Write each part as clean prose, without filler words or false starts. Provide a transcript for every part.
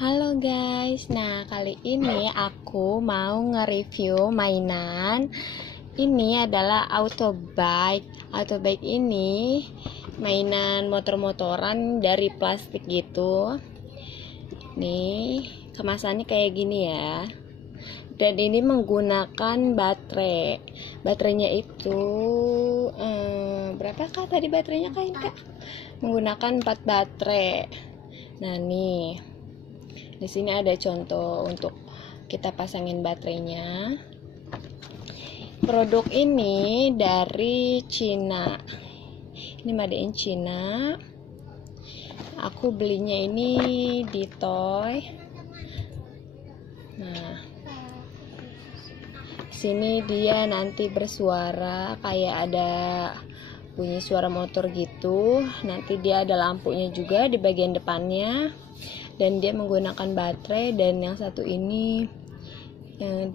Halo guys, nah kali ini aku mau nge-review mainan. Ini adalah Autobike. Autobike ini mainan motor-motoran dari plastik gitu. Nih, kemasannya kayak gini ya. Dan ini menggunakan baterai. Baterainya itu berapa kak tadi baterainya kak? Menggunakan 4 baterai. Nah, nih. Di sini ada contoh untuk kita pasangin baterainya. Produk ini dari Cina. Ini made in Cina. Aku belinya ini di Toy. Nah, sini dia nanti bersuara kayak ada bunyi suara motor gitu. Nanti dia ada lampunya juga di bagian depannya. Dan dia menggunakan baterai, dan yang satu ini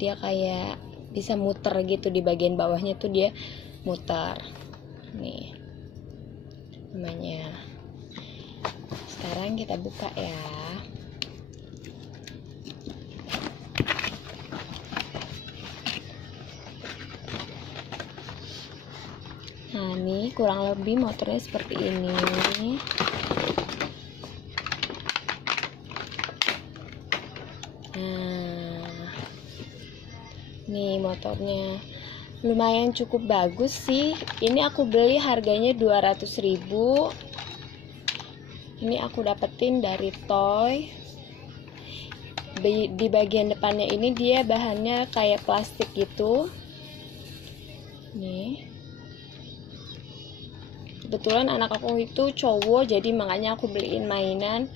dia kayak bisa muter gitu, di bagian bawahnya tuh dia muter. Nih namanya. Sekarang kita buka ya. Nah, nih kurang lebih motornya seperti ini. Nah, nih motornya lumayan cukup bagus sih. Ini aku beli harganya 200.000. Ini aku dapetin dari Toy. Di bagian depannya ini dia bahannya kayak plastik gitu. Nih. Kebetulan anak aku itu cowok, jadi makanya aku beliin mainan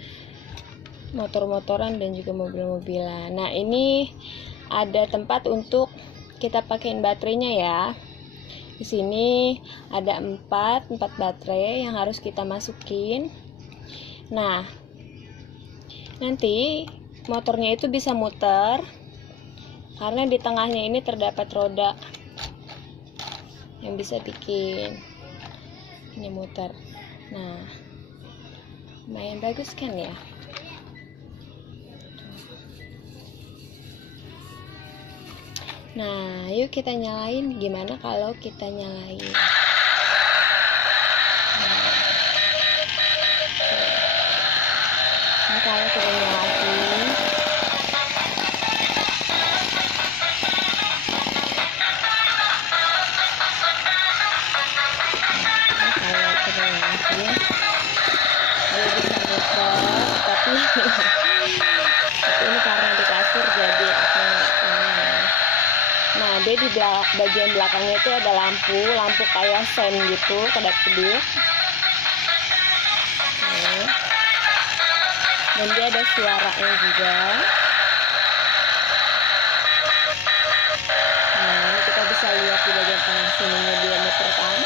motor-motoran dan juga mobil-mobilan. Nah, ini ada tempat untuk kita pakein baterainya ya. Di sini ada 4 baterai yang harus kita masukin. Nah, nanti motornya itu bisa muter karena di tengahnya ini terdapat roda yang bisa bikin ini muter. Nah, lumayan bagus kan ya. Nah, yuk kita nyalain. Gimana kalau kita nyalain? Ini kalau kita nyalain, kalau kita nyalain, dia bisa muter. Tapi ini karena di kasur jadi aku Nah, dia di bagian belakangnya itu ada lampu kayak sen gitu, kedap-kedip. Dan dia ada suaranya juga. Nah, ini kita bisa lihat di bagian tengah sininya dia muter kan.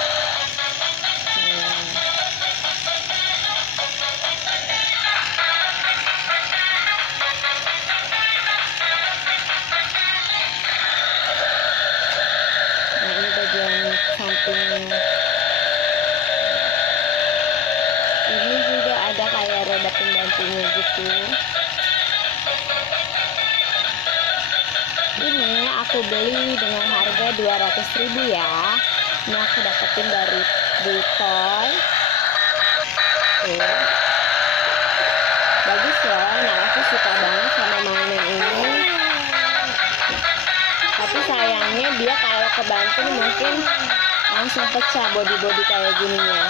Bagian samping ini juga ada kayak roda pembantunya gitu. Ini aku beli dengan harga 200.000 ya. Ini aku dapetin dari di Toy. Bagus loh. Nah, aku suka banget sama mainan ini. Tapi sayangnya dia kalau kebanting mungkin langsung pecah body kayak gininya.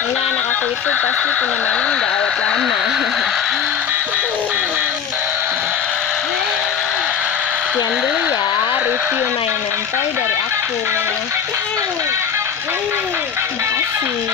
Karena anak aku itu pasti punya mainan nggak awet lama. Sekian dulu ya review mainan toy dari aku. Terima kasih.